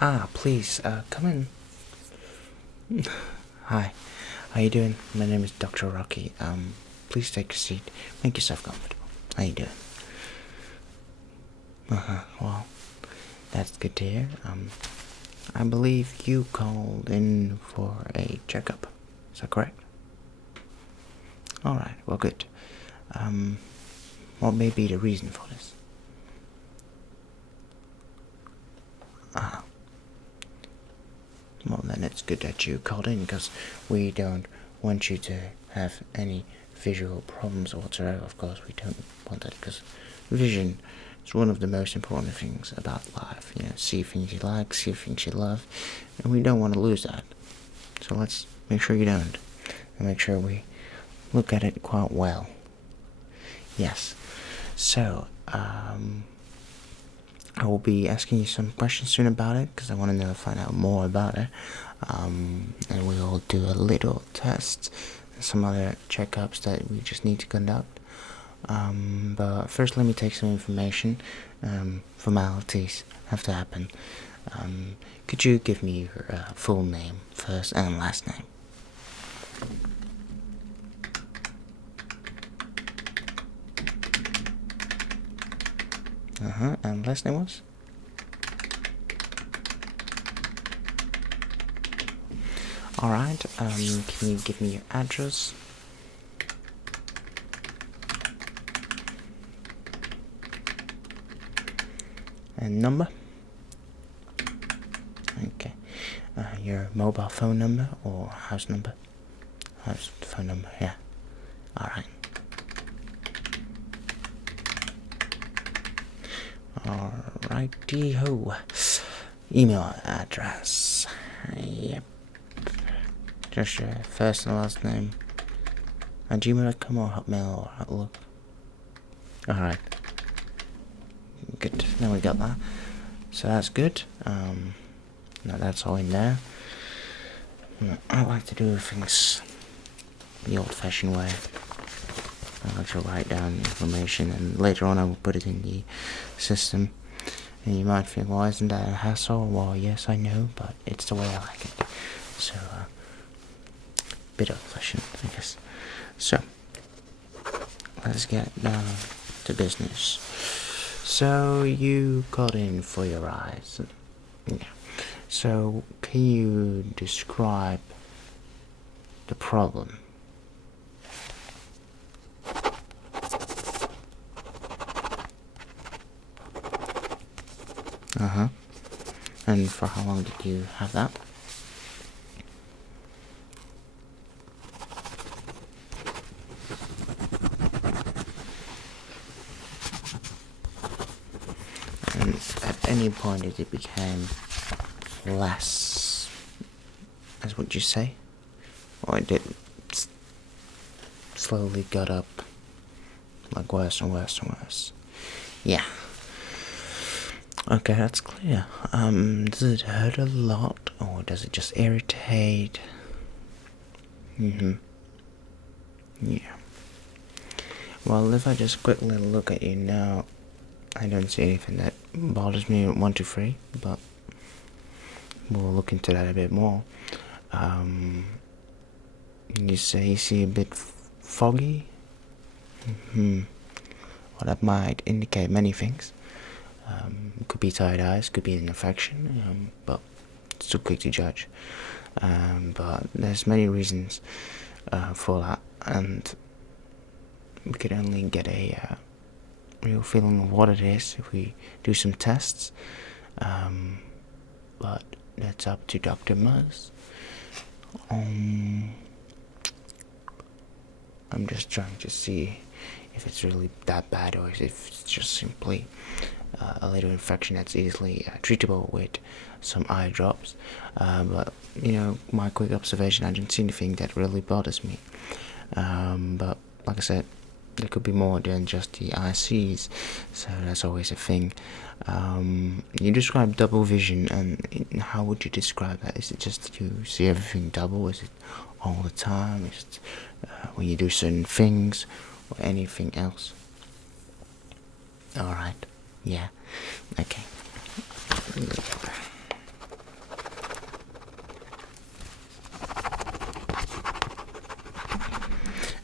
Please, come in. Hi, how you doing? My name is Dr. Rocky. Please take a seat. Make yourself comfortable. How you doing? Well, that's good to hear. I believe you called in for a checkup. Is that correct? Alright, well good. What may be the reason for this? Well, then it's good that you called in, because we don't want you to have any visual problems whatsoever. Of course, we don't want that, because vision is one of the most important things about life. You know, see things you like, see things you love, and we don't want to lose that. So let's make sure you don't, and make sure we look at it quite well. Yes. So, I will be asking you some questions soon about it, because I want to find out more about it. And we will do a little test, some other checkups that we just need to conduct. But first, let me take some information. Formalities have to happen. Could you give me your full name first and last name? And last name was? Alright, can you give me your address? And number? Okay. Your mobile phone number or house number? House phone number, yeah. Alright. Alrighty-ho. Email address. Yep. Just your first and last name. At gmail.com or Hotmail or Outlook. Alright. Good. Now we got that. So that's good. Now that's all in there. I like to do things the old-fashioned way. I like to write down information, and later on I will put it in the system. And you might think, well, isn't that a hassle? Well, yes, I know, but it's the way I like it. So, bit old-fashioned, I guess. So, let's get down to business. So, you got in for your eyes. Yeah. So, can you describe the problem? And for how long did you have that? And at any point did it become less, as what you say? Or it did slowly got up, like worse and worse and worse? Yeah. Okay, that's clear. Does it hurt a lot, or does it just irritate? Yeah. Well, if I just quickly look at you now, I don't see anything that bothers me 1, 2, 3, but we'll look into that a bit more. You say you see a bit foggy? Well, that might indicate many things. Could be tired eyes, could be an infection, but it's too quick to judge. But there's many reasons for that, and we could only get a real feeling of what it is if we do some tests. But that's up to Dr. Muzz. I'm just trying to see if it's really that bad, or if it's just simply a little infection that's easily treatable with some eye drops. But you know, my quick observation, I didn't see anything that really bothers me. But like I said, there could be more than just the ICs, so that's always a thing. You describe double vision, and how would you describe that? Is it just you see everything double? Is it all the time? Is it when you do certain things, or anything else? Alright, yeah, okay.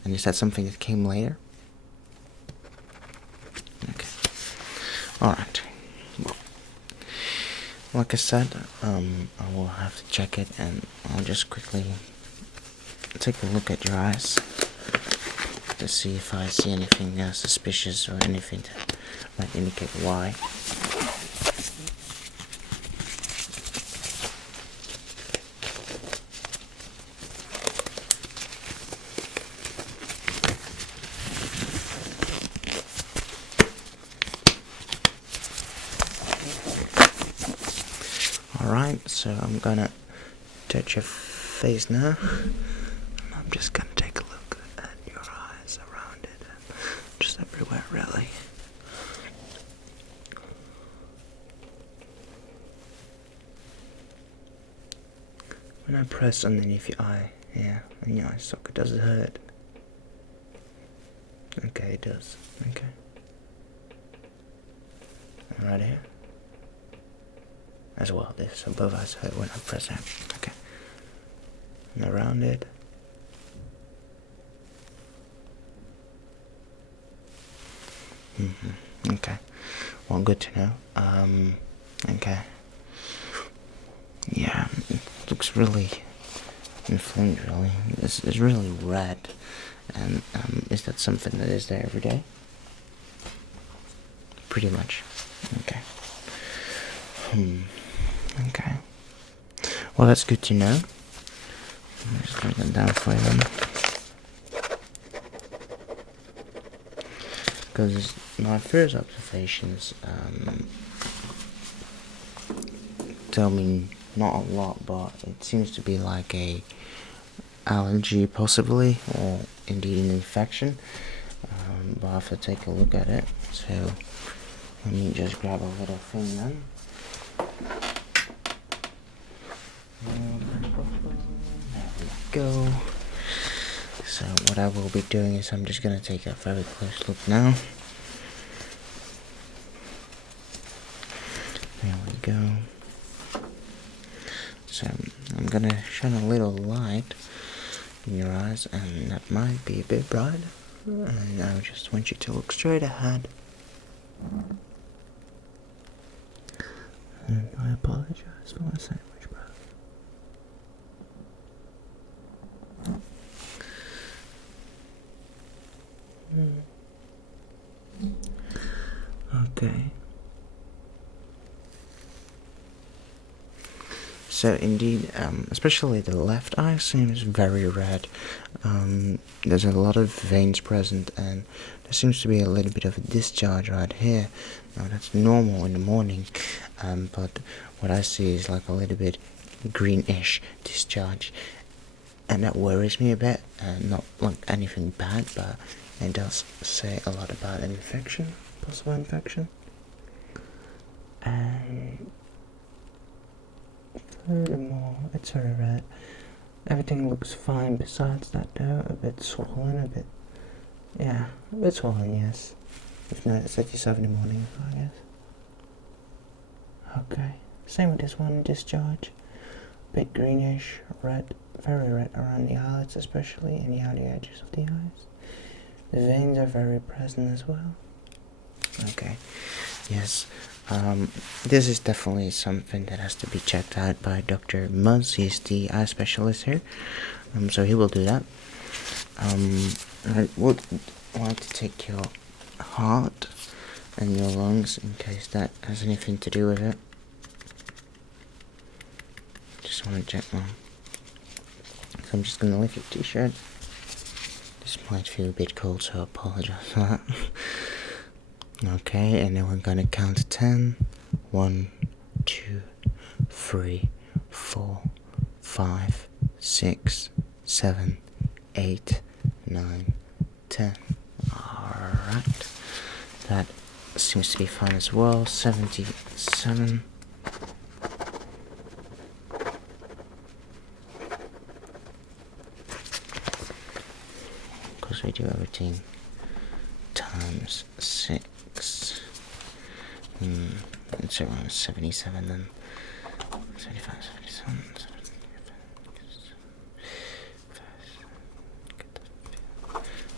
And is that something that came later? Okay. Alright. Well, like I said, I will have to check it, and I'll just quickly take a look at your eyes to see if I see anything suspicious or anything that might indicate why. Alright, so I'm gonna touch your face now. I'm just gonna take a look at your eyes, around it, and just everywhere, really. When I press underneath your eye, yeah, on your eye socket, does it hurt? Okay, it does. Okay. And right here? As well, this, so both eyes hurt when I press it. Okay. And around it. Okay. Well, good to know. Okay. Yeah, it looks really inflamed, really. It's really red. And, is that something that is there every day? Pretty much. Okay. Okay. Well, that's good to know. I'm just write that down for you then. Because my first observations tell me not a lot, but it seems to be like a allergy possibly, or indeed an infection. But I have to take a look at it. So let me just grab a little thing then. There we go. So what I will be doing is I'm just going to take a very close look now. There we go. So I'm going to shine a little light in your eyes, and that might be a bit bright. And I just want you to look straight ahead. And I apologize for my sandwich breath. Okay. So indeed, especially the left eye seems very red. There's a lot of veins present, and there seems to be a little bit of a discharge right here. Now that's normal in the morning, but what I see is like a little bit greenish discharge, and that worries me a bit. Not like anything bad, but it does say a lot about an infection, possible infection. And furthermore, it's very red. Everything looks fine besides that though. A bit swollen, a bit swollen, yes. If not, it's at yourself in the morning, I guess. Okay, same with this one, discharge. Bit greenish, red, very red around the eyelids especially, and the outer edges of the eyes. The veins are very present as well. Okay, yes. This is definitely something that has to be checked out by Dr. Muzz. He's the eye specialist here, so he will do that. I would like to take your heart and your lungs in case that has anything to do with it. Just want to check one. So I'm just going to lift your t-shirt. This might feel a bit cold, so I apologize for that. Okay, and then we're gonna count to 10. 1, 2, 3, 4, 5, 6, 7, 8, 9, 10. Alright. That seems to be fine as well. 77. Because we do everything times 6. It's around 77 then. 75, 77, 78,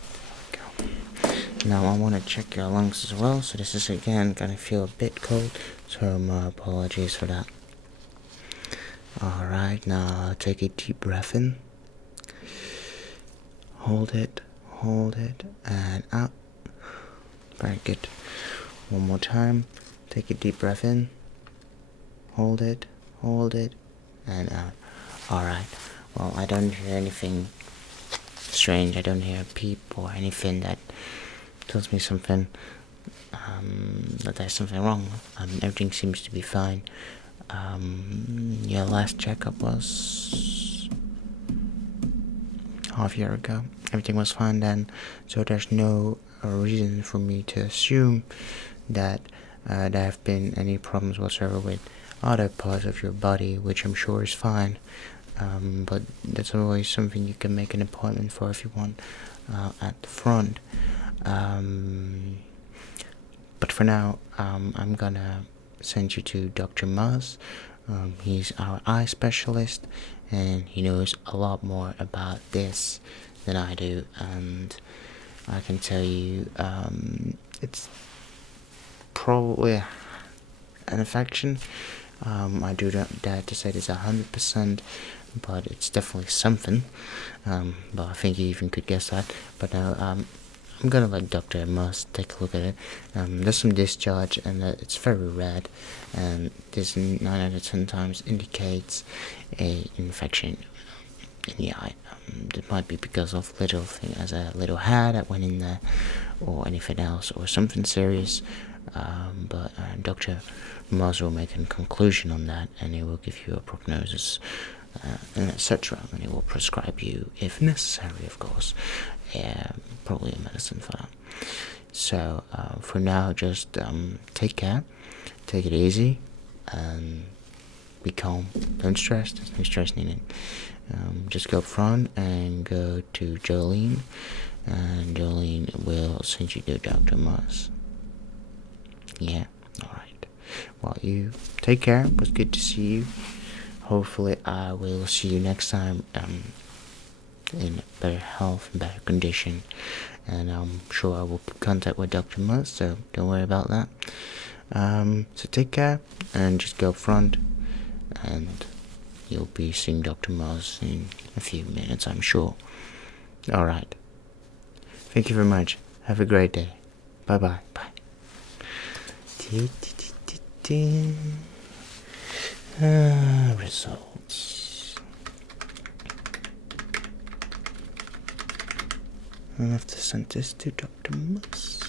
Now I want to check your lungs as well, so this is again gonna feel a bit cold, so my apologies for that. Alright, now take a deep breath in. Hold it, and out. Very good. One more time. Take a deep breath in. Hold it, and out. Alright, well, I don't hear anything strange. I don't hear a peep or anything that tells me something, that there's something wrong. Everything seems to be fine. Your last checkup was half a year ago. Everything was fine then, so there's no reason for me to assume that there have been any problems whatsoever with other parts of your body, which I'm sure is fine. But that's always something you can make an appointment for if you want, at the front. But for now, I'm gonna send you to Dr. Muzz. He's our eye specialist, and he knows a lot more about this than I do, and I can tell you, it's probably an infection. I do not dare to say this 100%, but it's definitely something. But I think you even could guess that. But now, I'm gonna let Dr. Muzz take a look at it. There's some discharge, and it's very red, and this 9 out of 10 times indicates a infection in the eye. It might be because of little thing as a little hair that went in there, or anything else, or something serious. But Dr. Muzz will make a conclusion on that, and he will give you a prognosis, and etc. And he will prescribe you, if necessary, of course, probably a medicine for that. So for now, just take care, take it easy, and be calm. Don't stress. There's no stress needed. Just go up front and go to Jolene, and Jolene will send you to Dr. Muzz. Yeah, alright. Well, you take care. It was good to see you. Hopefully I will see you next time, in better health and better condition. And I'm sure I will keep contact with Dr. Muzz, so don't worry about that. So take care, and just go up front, and you'll be seeing Dr. Muzz in a few minutes, I'm sure. Alright. Thank you very much. Have a great day. Bye-bye. Bye. Results. I have to send this to Dr. Muzz.